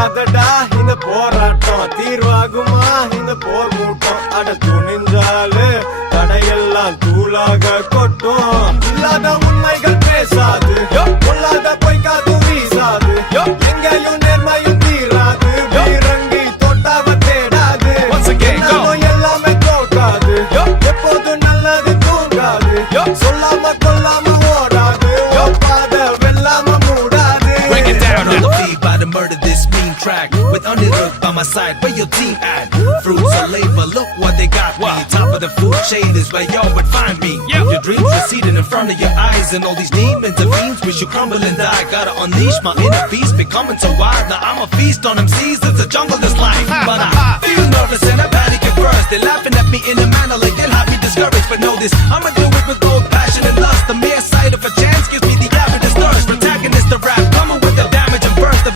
தீராதடா இந்த போராட்டம், தீர்வாகுமா இந்த போர் மூட்டம். அட துணிஞ்சாலு தடையெல்லாம் தூளாக கொட்டும். இல்லாத உண்மைகள் பேசாது, பொல்லாத பொய் காது வீசாது, எங்கேயும் நேர்மையும் தீராது. வீரங்கி தோட்டாவ தேடாது, எல்லாமே தோக்காது. எப்போதும் நல்லது தூங்காது, சொல்லாம கொல்லாம ஓடாது. பாத வெல்லாம மூடாது. Break it down on the beat by the murder this mean track. With Anirudh by my side, where your team at? Fruits of labor, look what they got me. Top of the food chain is where y'all would find me. Your dreams receding in front of your eyes, and all these demons and fiends wish you crumble and die. Gotta unleash my inner beast, becoming so wild. Now I'm a feast on them seas, it's a jungle that's life. But I feel nervous and I panic at first. They're laughing at me in a manner like they'll have me discouraged. But know this, I'ma do it with both passion and lust.